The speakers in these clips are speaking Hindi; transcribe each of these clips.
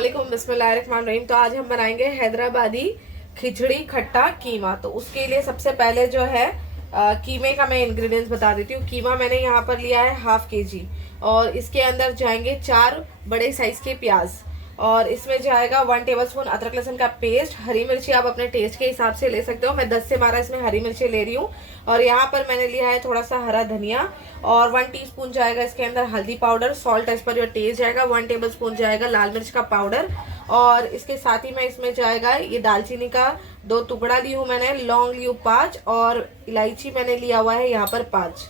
वालेकुम, बिस्मिल्लाहिर्रहमानिर्रहीम। तो आज हम बनाएंगे हैदराबादी खिचड़ी खट्टा कीमा। तो उसके लिए सबसे पहले जो है कीमे का मैं इंग्रेडिएंट्स बता देती हूँ। कीमा मैंने यहाँ पर लिया है हाफ केजी और इसके अंदर जाएंगे 4 बड़े साइज के प्याज और इसमें जाएगा 1 टेबलस्पून अदरक लहसुन का पेस्ट। हरी मिर्ची आप अपने टेस्ट के हिसाब से ले सकते हो, मैं 10 से 12 इसमें हरी मिर्ची ले रही हूँ। और यहाँ पर मैंने लिया है थोड़ा सा हरा धनिया और 1 टीस्पून जाएगा इसके अंदर हल्दी powder, salt as per your taste जाएगा। 1 टेबलस्पून जाएगा लाल मिर्च का पाउडर और इसके साथ ही में इसमें जाएगा ये दालचीनी का 2 टुकड़ा ली हूँ मैंने, लौंग ली हूँ 5 और इलायची मैंने लिया हुआ है यहाँ पर 5।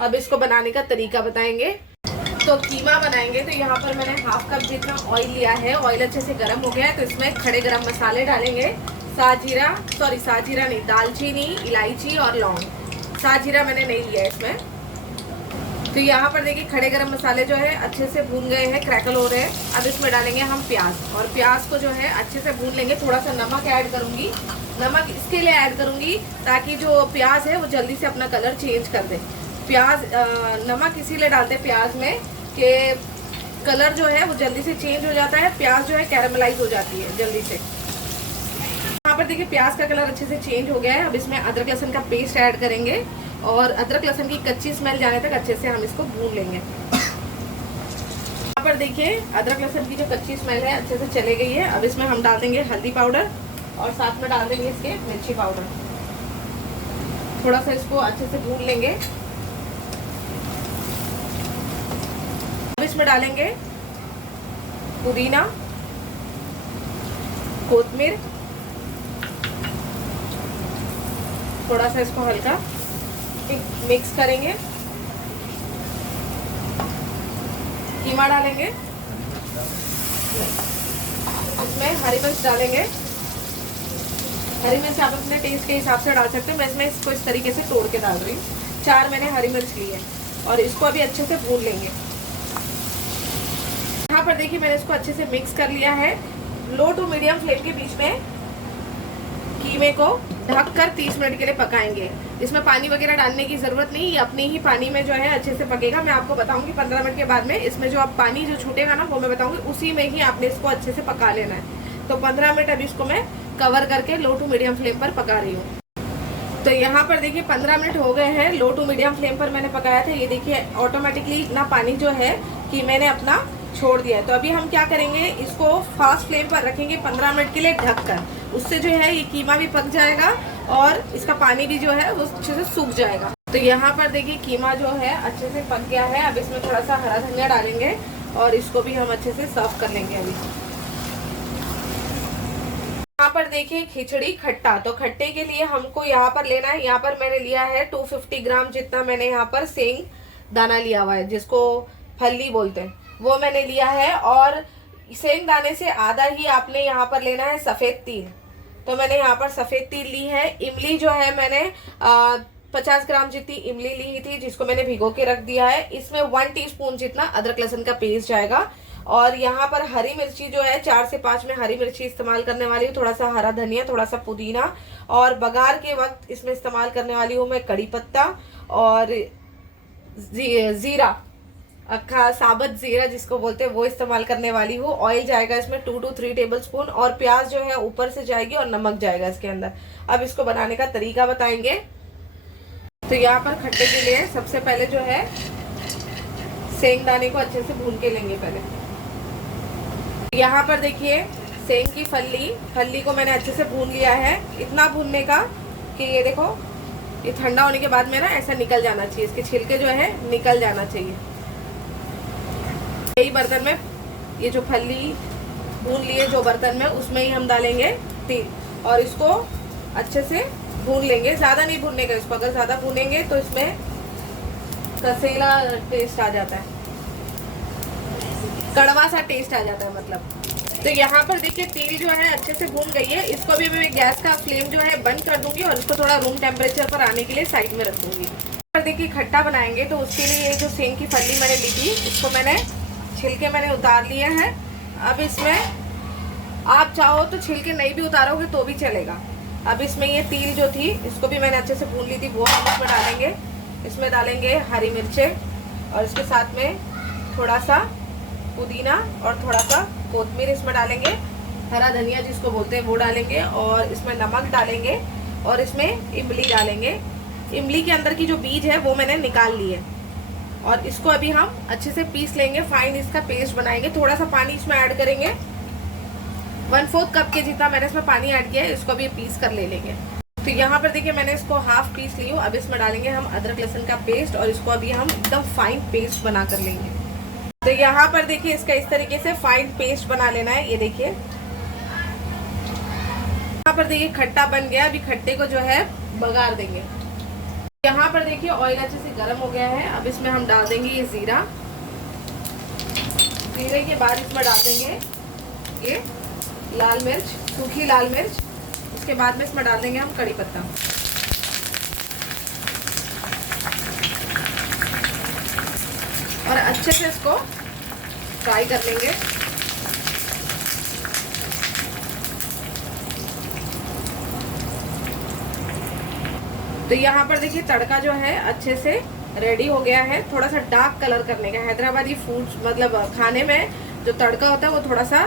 अब इसको बनाने का तरीका बताएंगे। तो कीमा बनाएंगे तो यहाँ पर मैंने हाफ कप जितना ऑयल लिया है। ऑयल अच्छे से गर्म हो गया है तो इसमें खड़े गरम मसाले डालेंगे। साजीरा नहीं, दालचीनी, इलायची और लौंग। साजीरा मैंने नहीं लिया है इसमें। तो यहाँ पर देखिए खड़े गरम मसाले जो है अच्छे से भून गए हैं, क्रैकल हो रहे हैं। अब इसमें डालेंगे हम प्याज और प्याज को जो है अच्छे से भून लेंगे। थोड़ा सा नमक ऐड करूँगी। नमक इसके लिए ऐड करूँगी ताकि जो प्याज है वो जल्दी से अपना कलर चेंज कर दे। प्याज नमक इसीलिए डालते हैं प्याज में कि कलर जो है वो जल्दी से चेंज हो जाता है, प्याज जो है कैरामलाइज हो जाती है जल्दी से। यहाँ पर देखिए प्याज का कलर अच्छे से चेंज हो गया है। अब इसमें अदरक लहसुन का पेस्ट ऐड करेंगे और अदरक लहसुन की कच्ची स्मेल जाने तक अच्छे से हम इसको भून लेंगे। यहाँ पर देखिए अदरक लहसुन की जो कच्ची स्मेल है अच्छे से चले गई है। अब इसमें हम डाल देंगे हल्दी पाउडर और साथ में डाल देंगे इसके मिर्ची पाउडर। थोड़ा सा इसको अच्छे से भून लेंगे। अब इसमें डालेंगे पुदीना, कोतमीर, थोड़ा सा इसको हल्का मिक्स करेंगे। कीमा डालेंगे, इसमें हरी मिर्च डालेंगे। हरी मिर्च आप अपने टेस्ट के हिसाब से डाल सकते हैं, मैं इसमें इसको इस तरीके से तोड़ के डाल रही हूँ। 4 मैंने हरी मिर्च ली है और इसको अभी अच्छे से भून लेंगे। यहाँ पर देखिए मैंने इसको अच्छे से मिक्स कर लिया है। लो टू मीडियम फ्लेम के बीच में कीमे को ढककर 30 मिनट के लिए पकाएंगे। इसमें पानी वगैरह डालने की जरूरत नहीं, ये अपने ही पानी में जो है अच्छे से पकेगा। मैं आपको बताऊंगी 15 मिनट के बाद में इसमें जो आप पानी जो छूटेगा ना वो मैं बताऊंगी, उसी में ही आपने इसको अच्छे से पका लेना है। तो 15 मिनट अभी इसको मैं कवर करके लो टू मीडियम फ्लेम पर पका रही हूँ। तो यहाँ पर देखिए 15 मिनट हो गए हैं, लो टू मीडियम फ्लेम पर मैंने पकाया था। ये देखिए ऑटोमेटिकली इतना पानी जो है कि मैंने अपना छोड़ दिया है। तो अभी हम क्या करेंगे, इसको फास्ट फ्लेम पर रखेंगे 15 मिनट के लिए ढककर। उससे जो है ये कीमा भी पक जाएगा और इसका पानी भी जो है वो अच्छे से सूख जाएगा। तो यहाँ पर देखिए कीमा जो है अच्छे से पक गया है। अब इसमें थोड़ा सा हरा धनिया डालेंगे और इसको भी हम अच्छे से सर्व कर लेंगे। अभी यहाँ पर देखिए खिचड़ी खट्टा, तो खट्टे के लिए हमको यहाँ पर लेना है। यहाँ पर मैंने लिया है 250 ग्राम जितना मैंने यहाँ पर सेंग दाना लिया हुआ है, जिसको फल्ली बोलते हैं, वो मैंने लिया है। और सेंग दाने से आधा ही आपने यहाँ पर लेना है सफ़ेद तिल। तो मैंने यहाँ पर सफ़ेद तिल ली है। इमली जो है मैंने 50 ग्राम जितनी इमली ली थी, जिसको मैंने भिगो के रख दिया है। इसमें 1 टीस्पून जितना अदरक लहसुन का पेस्ट जाएगा। और यहाँ पर हरी मिर्ची जो है 4 से 5 में हरी मिर्ची इस्तेमाल करने वाली हूँ। थोड़ा सा हरा धनिया, थोड़ा सा पुदीना और बघार के वक्त इसमें इस्तेमाल करने वाली हूँ मैं कड़ी पत्ता और जीरा, अक्खा साबुत जीरा जिसको बोलते हैं, वो इस्तेमाल करने वाली हूँ। ऑयल जाएगा इसमें 2 to 3 टेबलस्पून और प्याज जो है ऊपर से जाएगी और नमक जाएगा इसके अंदर। अब इसको बनाने का तरीका बताएंगे। तो यहाँ पर खट्टे के लिए सबसे पहले जो है सेंग दाने को अच्छे से भून के लेंगे पहले। यहाँ पर देखिए सेंग की फल्ली को मैंने अच्छे से भून लिया है। इतना भूनने का कि ये देखो ये ठंडा होने के बाद में ना ऐसा निकल जाना चाहिए, इसके छिलके जो है निकल जाना चाहिए। यही बर्तन में ये जो फल्ली भून लिए जो बर्तन में, उसमें ही हम डालेंगे तेल और इसको अच्छे से भून लेंगे। ज़्यादा नहीं भूनने का इसको, अगर ज़्यादा भूनेंगे तो इसमें कसेला टेस्ट आ जाता है, कड़वा सा टेस्ट आ जाता है मतलब। तो यहाँ पर देखिए तेल जो है अच्छे से भून गई है। इसको भी मैं गैस का फ्लेम जो है बंद कर दूंगी और इसको थोड़ा रूम टेम्परेचर पर आने के लिए साइड में रख दूंगी। पर देखिए खट्टा बनाएंगे तो उसके लिए ये जो सेंग की फल्ली मैंने ली थी, इसको मैंने छिलके मैंने उतार लिए हैं। अब इसमें आप चाहो तो छिलके नहीं भी उतारोगे तो भी चलेगा। अब इसमें ये तिल जो थी इसको भी मैंने अच्छे से भून ली थी, वो हम इसमें डालेंगे। इसमें डालेंगे हरी मिर्चें और इसके साथ में थोड़ा सा पुदीना और थोड़ा सा कोथमीर इसमें डालेंगे, हरा धनिया जिसको बोलते हैं वो डालेंगे, और इसमें नमक डालेंगे, और इसमें इमली डालेंगे। इमली के अंदर की जो बीज है वो मैंने निकाल ली है, और इसको अभी हम अच्छे से पीस लेंगे, फाइन इसका पेस्ट बनाएंगे। थोड़ा सा पानी इसमें ऐड करेंगे, 1/4 कप के जितना मैंने इसमें पानी ऐड किया है, इसको अभी पीस कर ले लेंगे। तो यहाँ पर देखिए मैंने इसको हाफ पीस ली हूँ। अब इसमें डालेंगे हम अदरक लहसुन का पेस्ट, और इसको अभी हम एकदम फाइन पेस्ट बना कर लेंगे। तो यहाँ पर देखिए इसका इस तरीके से फाइन पेस्ट बना लेना है। ये देखिए यहाँ पर देखिए खट्टा बन गया। अभी खट्टे को जो है बघार देंगे। यहाँ पर देखिए ऑयल अच्छे से गर्म हो गया है। अब इसमें हम डाल देंगे ये जीरा। जीरे के बाद इसमें डाल देंगे ये लाल मिर्च, सूखी लाल मिर्च। उसके बाद में इसमें डाल देंगे हम कड़ी पत्ता, और अच्छे से इसको फ्राई कर लेंगे। तो यहाँ पर देखिए तड़का जो है अच्छे से रेडी हो गया है। थोड़ा सा डार्क कलर करने का, हैदराबादी फूड्स मतलब खाने में जो तड़का होता है वो थोड़ा सा,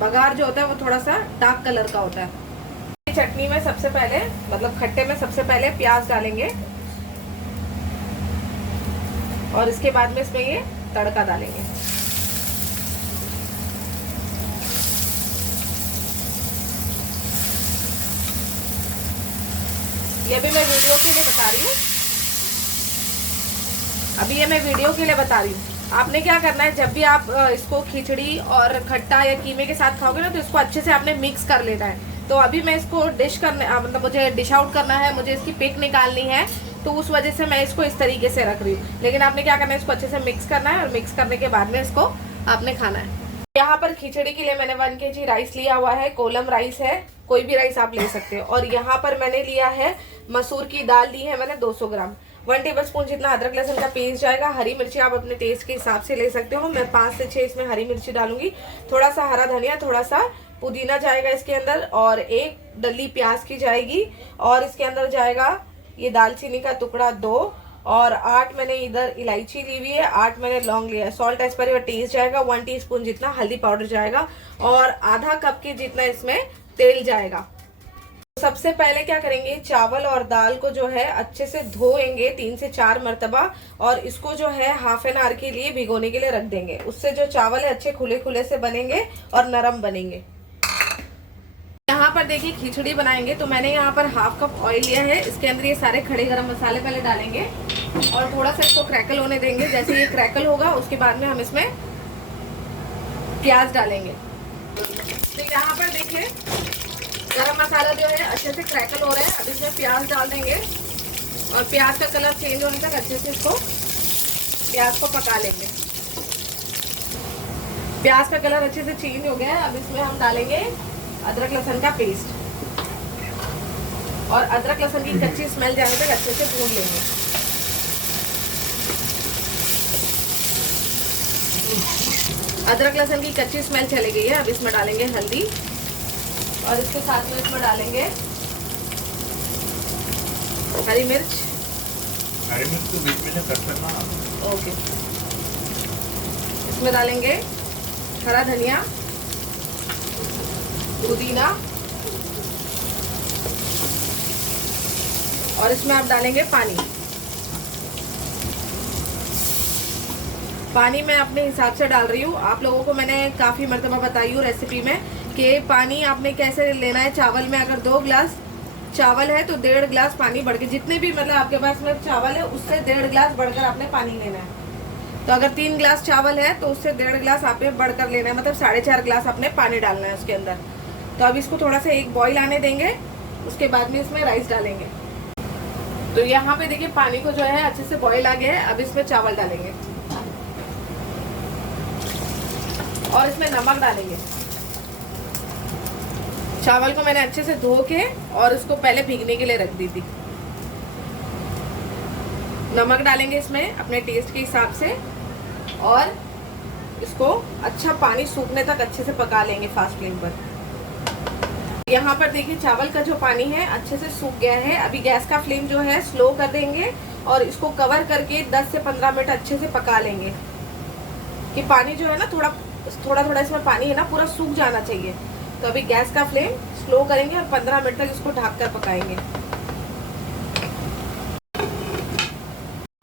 बघार जो होता है वो थोड़ा सा डार्क कलर का होता है। चटनी में सबसे पहले मतलब खट्टे में सबसे पहले प्याज डालेंगे, और इसके बाद में इसमें ये तड़का डालेंगे। ये भी मैं वीडियो के लिए बता रही हूँ, अभी ये मैं वीडियो के लिए बता रही हूँ। आपने क्या करना है, जब भी आप इसको खिचड़ी और खट्टा या कीमे के साथ खाओगे ना, तो इसको अच्छे से आपने मिक्स कर लेना है। तो अभी मैं इसको डिश करने मतलब मुझे डिश आउट करना है, मुझे इसकी पिक निकालनी है, तो उस वजह से मैं इसको इस तरीके से रख रही हूँ। लेकिन आपने क्या करना है, इसको अच्छे से मिक्स करना है, और मिक्स करने के बाद में इसको आपने खाना है। यहाँ पर खिचड़ी के लिए मैंने 1 kg राइस लिया हुआ है। कोलम राइस है, कोई भी राइस आप ले सकते हो। और यहाँ पर मैंने लिया है मसूर की दाल, ली है मैंने 200 ग्राम। 1 टेबलस्पून जितना अदरक लहसुन का पेस्ट जाएगा। हरी मिर्ची आप अपने टेस्ट के हिसाब से ले सकते हो। मैं 5 से 6 इसमें हरी मिर्ची डालूंगी। थोड़ा सा हरा धनिया, थोड़ा सा पुदीना जाएगा इसके अंदर, और 1 डली प्याज की जाएगी, और इसके अंदर जाएगा ये दालचीनी का टुकड़ा 2, और 8 मैंने इधर इलायची ली हुई है, 8 मैंने लौंग लिया है। Salt as per your taste जाएगा। 1 टीस्पून जितना हल्दी पाउडर जाएगा, और आधा कप के जितना इसमें तेल जाएगा। सबसे पहले क्या करेंगे, चावल और दाल को जो है अच्छे से धोएंगे 3 से 4 मरतबा, और इसको जो है हाफ एन आवर के लिए भिगोने के लिए रख देंगे। उससे जो चावल है अच्छे खुले खुले से बनेंगे और नरम बनेंगे। यहाँ पर देखिए खिचड़ी बनाएंगे, तो मैंने यहाँ पर हाफ कप ऑयल लिया है। इसके अंदर ये सारे खड़े गरम मसाले पहले डालेंगे, और थोड़ा सा इसको क्रैकल होने देंगे। जैसे ये क्रैकल होगा उसके बाद में हम इसमें प्याज डालेंगे। तो यहाँ पर देखिए गरम मसाला जो है अच्छे से क्रैकल हो रहा है। अब इसमें प्याज डाल देंगे, और प्याज का कलर चेंज होने तक अच्छे से इसको प्याज को पका लेंगे। प्याज का कलर अच्छे से चेंज हो गया है। अब इसमें हम डालेंगे अदरक लहसुन का पेस्ट, और अदरक लहसुन की कच्ची स्मेल जाने तक अच्छे से भून लेंगे। अदरक लहसुन की कच्ची स्मेल चली गई है। अब इसमें डालेंगे हल्दी, और इसके साथ में इसमें डालेंगे हरी मिर्च। हरी मिर्च तो बीच में से कट करना। ओके। इसमें डालेंगे हरा धनिया, पुदीना, और इसमें आप डालेंगे पानी। पानी मैं अपने हिसाब से डाल रही हूँ। आप लोगों को मैंने काफ़ी मरतबा बताई हूँ रेसिपी में कि पानी आपने कैसे लेना है। चावल में अगर 2 गिलास चावल है तो 1.5 गिलास पानी बढ़ के, जितने भी मतलब आपके पास में चावल है उससे 1.5 गिलास बढ़कर आपने पानी लेना है। तो अगर 3 गिलास चावल है तो उससे 1.5 गिलास आपने बढ़कर लेना है, मतलब 4.5 गिलास आपने पानी डालना है उसके अंदर। तो अब इसको थोड़ा सा एक बॉईल आने देंगे, उसके बाद में इसमें राइस डालेंगे। तो यहाँ पे देखिए पानी को जो है अच्छे से बॉईल आ गया है। अब इसमें चावल डालेंगे, और इसमें नमक डालेंगे। चावल को मैंने अच्छे से धो के और उसको पहले भीगने के लिए रख दी थी। नमक डालेंगे इसमें अपने टेस्ट के हिसाब से, और इसको अच्छा पानी सूखने तक अच्छे से पका लेंगे फास्ट फ्लेम पर। यहाँ पर देखिए चावल का जो पानी है अच्छे से सूख गया है। अभी गैस का फ्लेम जो है स्लो कर देंगे, और इसको कवर करके 10 से 15 मिनट अच्छे से पका लेंगे कि पानी जो है ना थोड़ा थोड़ा थोड़ा इसमें पानी है ना, पूरा सूख जाना चाहिए। तो अभी गैस का फ्लेम स्लो करेंगे और 15 मिनट तक इसको ढक कर पकाएंगे।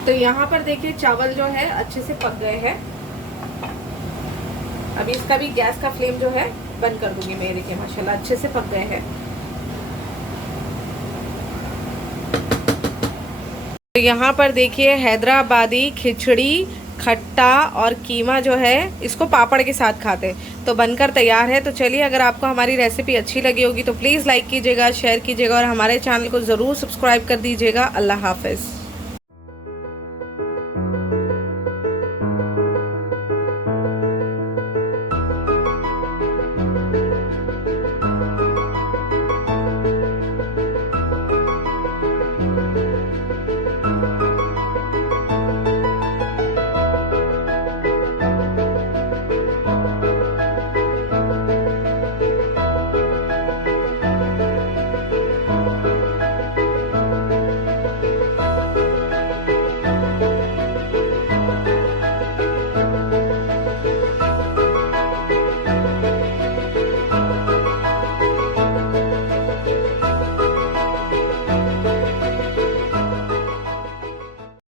तो यहाँ पर देखिए चावल जो है अच्छे से पक गए हैं। अभी इसका भी गैस का फ्लेम जो है बंद कर दूंगी मैं। देखिए माशाल्लाह अच्छे से पक गए हैं। तो यहाँ पर देखिए हैदराबादी खिचड़ी, खट्टा और कीमा जो है इसको पापड़ के साथ खाते हैं, तो बनकर तैयार है। तो चलिए, अगर आपको हमारी रेसिपी अच्छी लगी होगी तो प्लीज़ लाइक कीजिएगा, शेयर कीजिएगा और हमारे चैनल को ज़रूर सब्सक्राइब कर दीजिएगा। अल्लाह हाफ़िज़।